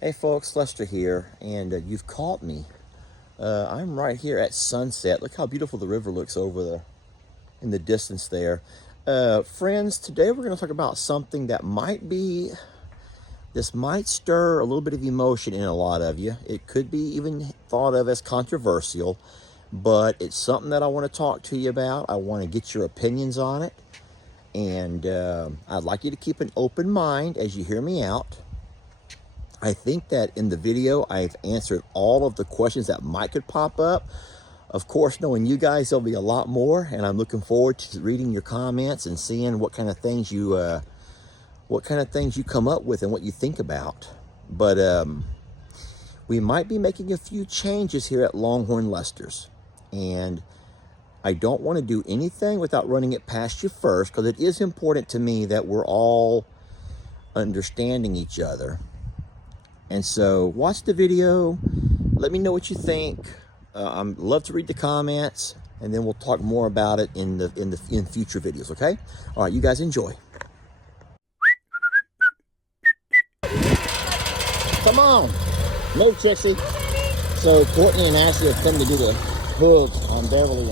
Hey folks, Lester here, and you've caught me. I'm right here at sunset. Look how beautiful the river looks over there in the distance there. Friends, today we're going to talk about something that this might stir a little bit of emotion in a lot of you. It could be even thought of as controversial, but it's something that I want to talk to you about. I want to get your opinions on it, and I'd like you to keep an open mind as you hear me out. I think that in the video, I've answered all of the questions that could pop up. Of course, knowing you guys, there'll be a lot more, and I'm looking forward to reading your comments and seeing what kind of things you come up with and what you think about. But we might be making a few changes here at Longhorn Lester's, and I don't want to do anything without running it past you first, because it is important to me that we're all understanding each other. And so watch the video, let me know what you think. I'd love to read the comments, and then we'll talk more about it in future videos, okay? All right, you guys enjoy. Come on, move, Trixie. So Courtney and Ashley have come to do the hooves on Beverly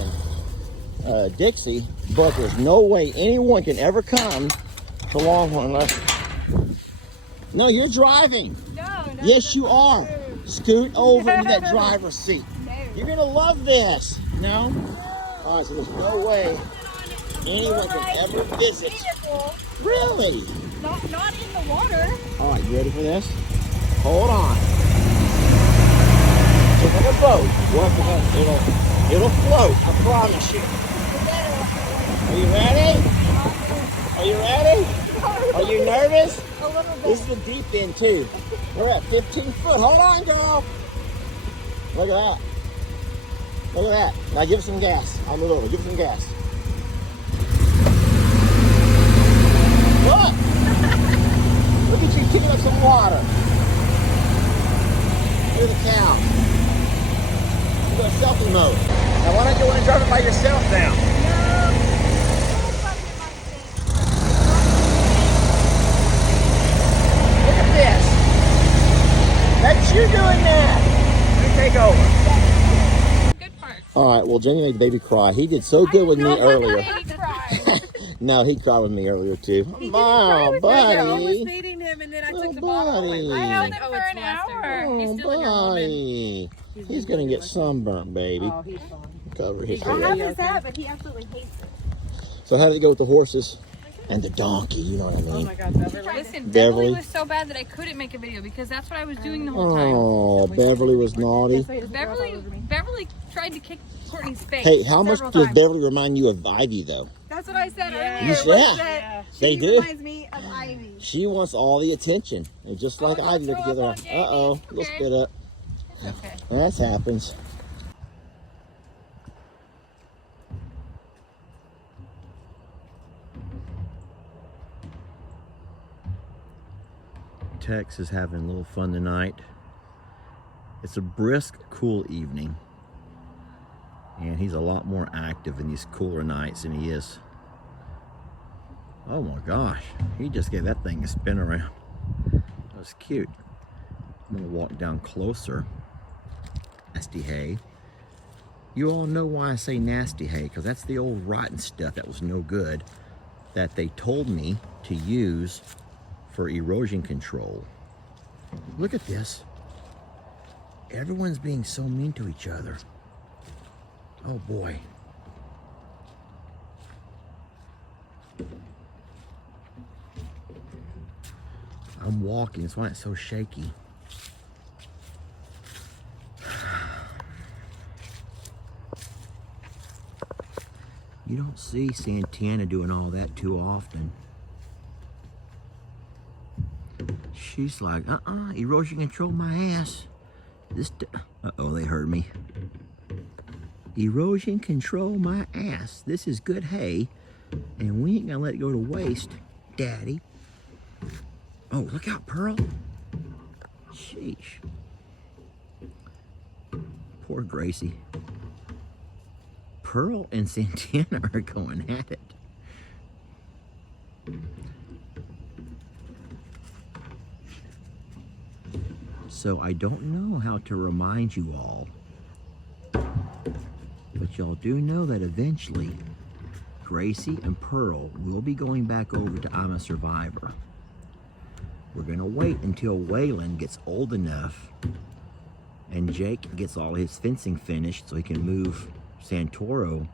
and Dixie, but there's no way anyone can ever come to Longhorn unless... No, you're driving. No, yes, you are. No. Scoot over into that driver's seat. No. You're going to love this. No? All right, so there's no way anyone can ever visit. Really? Not in the water. All right, you ready for this? Hold on. It's like a boat. It'll float, I promise you. Are you ready? Are you ready? Are you nervous? A little bit. This is the deep end too. We're at 15 foot. Hold on, girl. Look at that. Look at that. Now give it some gas. I'll move over. Give it some gas. Look. Look at you kicking up some water. Look at the cow. You got selfie mode. Now why don't you want to drive it by yourself now? That's you doing that. Let me take over. Good part. All right, well, Jamie made the baby cry. He did so good with me earlier. No, he cried with me earlier, too. Wow, buddy. I was feeding him, and then I took the bottle away. I held him for an hour. Oh, He's still a young woman. buddy. He's going to get sunburnt, baby. Oh, he's fine. Cover his I have head. his hat, but he absolutely hates it. So how did it go with the horses? And the donkey, you know what I mean? Oh my God, Beverly. Listen, Beverly Beverly was so bad that I couldn't make a video because that's what I was doing the whole time. Oh, Beverly was naughty. Beverly tried to kick Courtney's face. Hey, how much several does times. Beverly remind you of Ivy, though? That's what I said Yeah. earlier. You said- was Yeah. that They she do. reminds me of Ivy. She wants all the attention. And just like don't Ivy throw together. up on Jamie. Uh-oh, It's let's okay. spit up. It's okay. That happens. Tex is having a little fun tonight. It's a brisk, cool evening. And he's a lot more active in these cooler nights than he is. Oh my gosh, he just gave that thing a spin around. That was cute. I'm gonna walk down closer. Nasty hay. You all know why I say nasty hay, because that's the old rotten stuff that was no good that they told me to use for erosion control. Look at this. Everyone's being so mean to each other. Oh boy. I'm walking, that's why it's so shaky. You don't see Santana doing all that too often. She's like, erosion control my ass. Uh-oh, they heard me. Erosion control my ass. This is good hay, and we ain't gonna let it go to waste, Daddy. Oh, look out, Pearl. Sheesh. Poor Gracie. Pearl and Santana are going at it. So I don't know how to remind you all, but y'all do know that eventually Gracie and Pearl will be going back over to I'm a Survivor. We're gonna wait until Waylon gets old enough and Jake gets all his fencing finished so he can move Santoro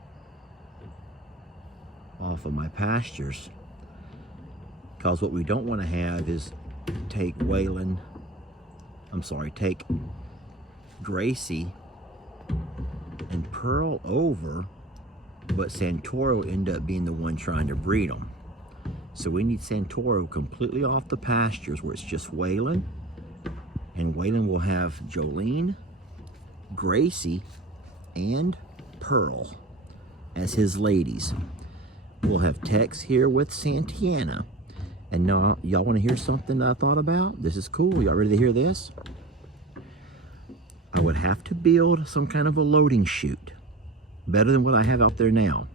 off of my pastures. Because what we don't want to have is take take Gracie and Pearl over, but Santoro end up being the one trying to breed them. So we need Santoro completely off the pastures where it's just Waylon, and Waylon will have Jolene, Gracie, and Pearl as his ladies. We'll have Tex here with Santana. And now, y'all want to hear something that I thought about? This is cool. Y'all ready to hear this? I would have to build some kind of a loading chute, better than what I have out there now.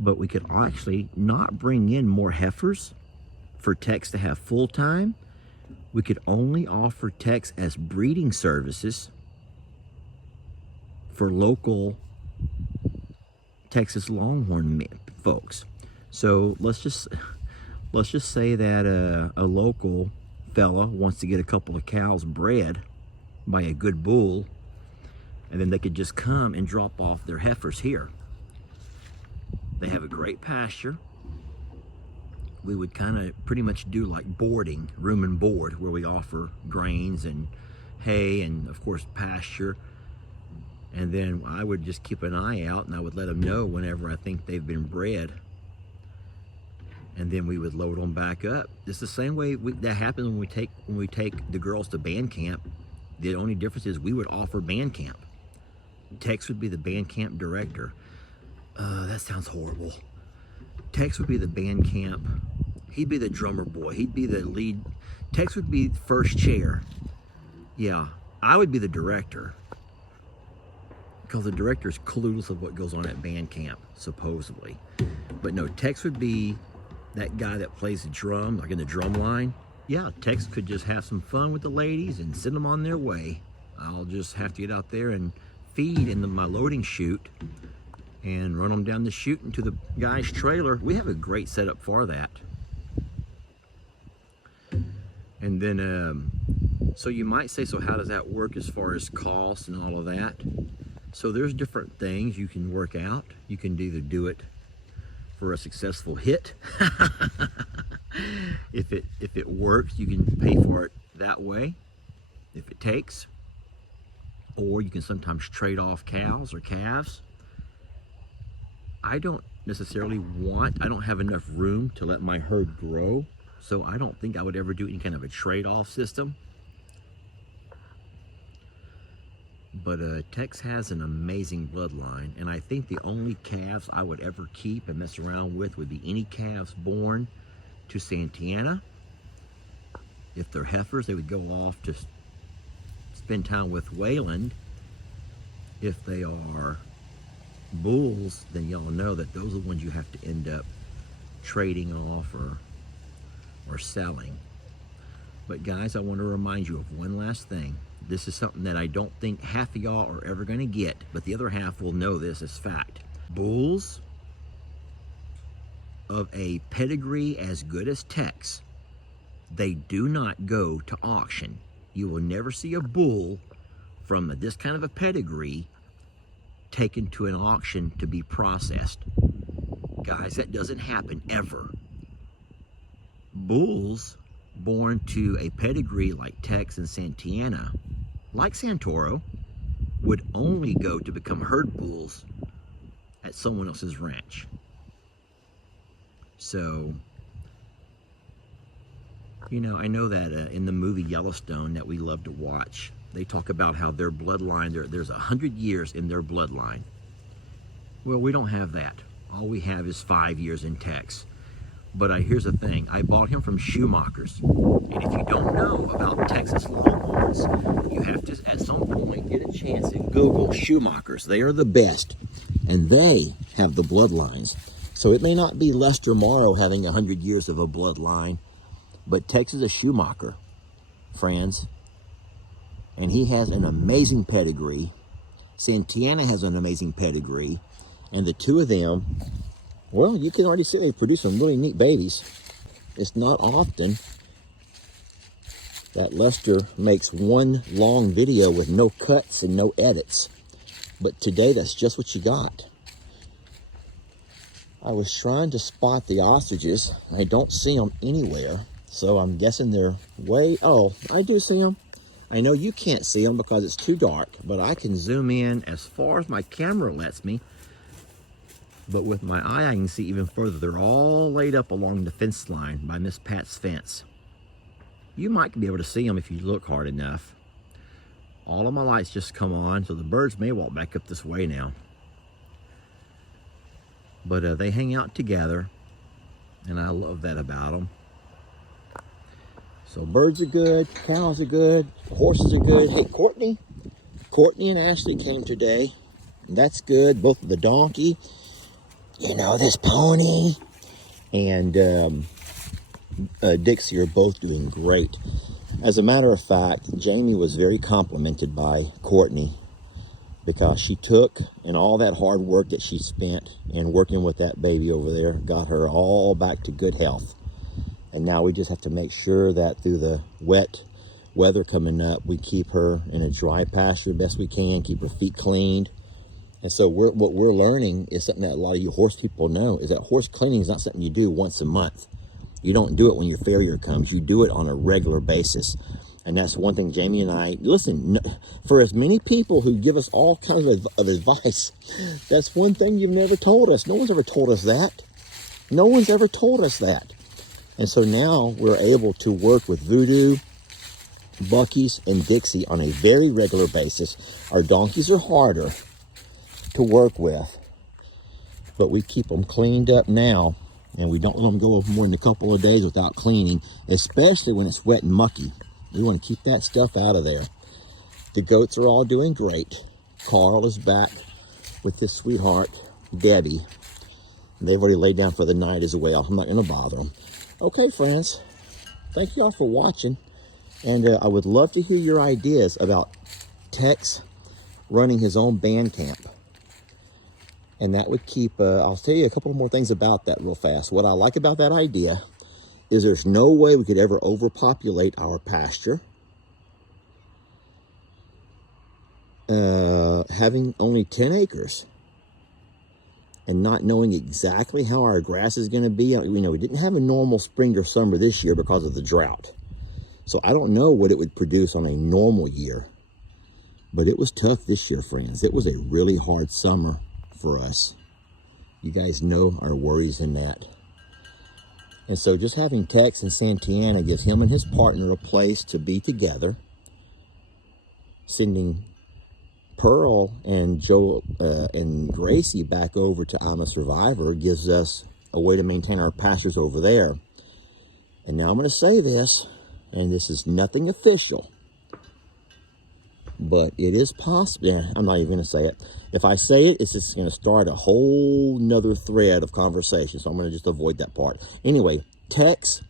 But we could actually not bring in more heifers for Tex to have full time. We could only offer Tex as breeding services for local Texas Longhorn folks. So let's just say that a local fella wants to get a couple of cows bred by a good bull, and then they could just come and drop off their heifers here. They have a great pasture. We would kind of pretty much do like boarding, room and board, where we offer grains and hay and of course pasture. And then I would just keep an eye out and I would let them know whenever I think they've been bred. And then we would load them back up. It's the same way that happens when we take the girls to band camp. The only difference is we would offer band camp. Tex would be the band camp director. That sounds horrible. Tex would be the band camp. He'd be the drummer boy. He'd be the lead. Tex would be first chair. Yeah, I would be the director. Because the director's clueless of what goes on at band camp, supposedly. But no, Tex would be that guy that plays the drum, like in the drum line. Yeah, Tex could just have some fun with the ladies and send them on their way. I'll just have to get out there and feed in my loading chute and run them down the chute into the guy's trailer. We have a great setup for that. And then, so you might say, so how does that work as far as cost and all of that? So there's different things you can work out. You can either do it for a successful hit. If it works, you can pay for it that way, if it takes. Or you can sometimes trade off cows or calves. I don't have enough room to let my herd grow, so I don't think I would ever do any kind of a trade-off system. But Tex has an amazing bloodline, and I think the only calves I would ever keep and mess around with would be any calves born to Santana. If they're heifers, they would go off to spend time with Waylon. If they are bulls, then y'all know that those are the ones you have to end up trading off or selling. But guys, I want to remind you of one last thing. This is something that I don't think half of y'all are ever going to get, but the other half will know this as fact. Bulls of a pedigree as good as Tex, they do not go to auction. You will never see a bull from this kind of a pedigree taken to an auction to be processed. Guys, that doesn't happen ever. Bulls born to a pedigree like Tex and Santana, like Santoro, would only go to become herd bulls at someone else's ranch. So, you know, I know that in the movie Yellowstone that we love to watch, they talk about how their bloodline, there's 100 years in their bloodline. Well, we don't have that. All we have is 5 years in Tex. But here's the thing, I bought him from Schumacher's. And if you don't know about Texas Longhorns, you have to, at some point, get a chance and Google Schumacher's. They are the best, and they have the bloodlines. So it may not be Lester Morrow having 100 years of a bloodline, but Tex is a Schumacher, friends. and he has an amazing pedigree. Santana has an amazing pedigree, and the two of them, well, you can already see they produce some really neat babies. It's not often that Lester makes one long video with no cuts and no edits, but today that's just what you got. I was trying to spot the ostriches. I don't see them anywhere, so I'm guessing they're way, oh, I do see them. I know you can't see them because it's too dark, but I can zoom in as far as my camera lets me. But with my eye, I can see even further. They're all laid up along the fence line by Miss Pat's fence. You might be able to see them if you look hard enough. All of my lights just come on, so the birds may walk back up this way now. But they hang out together, and I love that about them. So birds are good, cows are good, horses are good. Hey, Courtney and Ashley came today. That's good. Both of the donkey, you know, this pony, and Dixie are both doing great. As a matter of fact, Jamie was very complimented by Courtney because she took, and all that hard work that she spent in working with that baby over there got her all back to good health. And now we just have to make sure that through the wet weather coming up, we keep her in a dry pasture the best we can, keep her feet cleaned. And so what we're learning is something that a lot of you horse people know, is that horse cleaning is not something you do once a month. You don't do it when your failure comes. You do it on a regular basis. And that's one thing Jamie and I, listen, for as many people who give us all kinds of advice, that's one thing you've never told us. No one's ever told us that. No one's ever told us that. And so now we're able to work with Voodoo, Bucky's, and Dixie on a very regular basis. Our donkeys are harder to work with, but we keep them cleaned up now, and we don't let them go more than a couple of days without cleaning, especially when it's wet and mucky. We want to keep that stuff out of there. The goats are all doing great. Carl is back with his sweetheart, Debbie. They've already laid down for the night as well. I'm not going to bother them. Okay, friends. Thank you all for watching. And I would love to hear your ideas about Tex running his own band camp. And that would keep, I'll tell you a couple more things about that real fast. What I like about that idea is there's no way we could ever overpopulate our pasture. Having only 10 acres and not knowing exactly how our grass is going to be. You know, we didn't have a normal spring or summer this year because of the drought. So I don't know what it would produce on a normal year. But it was tough this year, friends. It was a really hard summer for us. You guys know our worries in that. And so just having Tex and Santana gives him and his partner a place to be together. Sending Pearl and Joe and Gracie back over to I'm a Survivor gives us a way to maintain our pastures over there. And now I'm going to say this, and this is nothing official, but it is possible. Yeah, I'm not even going to say it. If I say it, it's just going to start a whole nother thread of conversation. So I'm going to just avoid that part. Anyway, Tex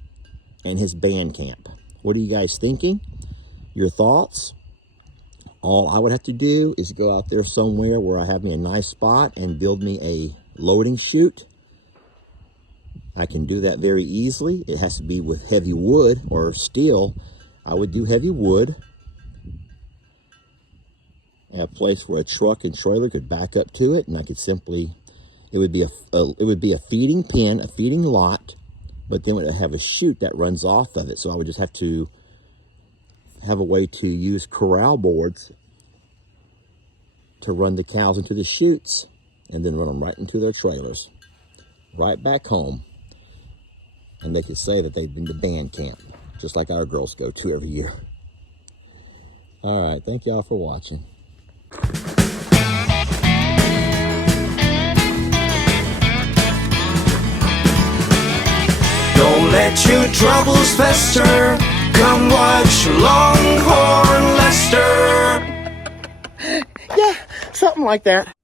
and his band camp. What are you guys thinking? Your thoughts? All I would have to do is go out there somewhere where I have me a nice spot and build me a loading chute. I can do that very easily. It has to be with heavy wood or steel. I would do heavy wood. A place where a truck and trailer could back up to it, and I could simply, it would be a feeding pen, a feeding lot, but then it would have a chute that runs off of it. So I would just have to have a way to use corral boards to run the cows into the chutes and then run them right into their trailers, right back home. And they could say that they've been to band camp, just like our girls go to every year. All right, thank y'all for watching. Don't let your troubles fester. Come watch Longhorn Lester. Yeah, something like that.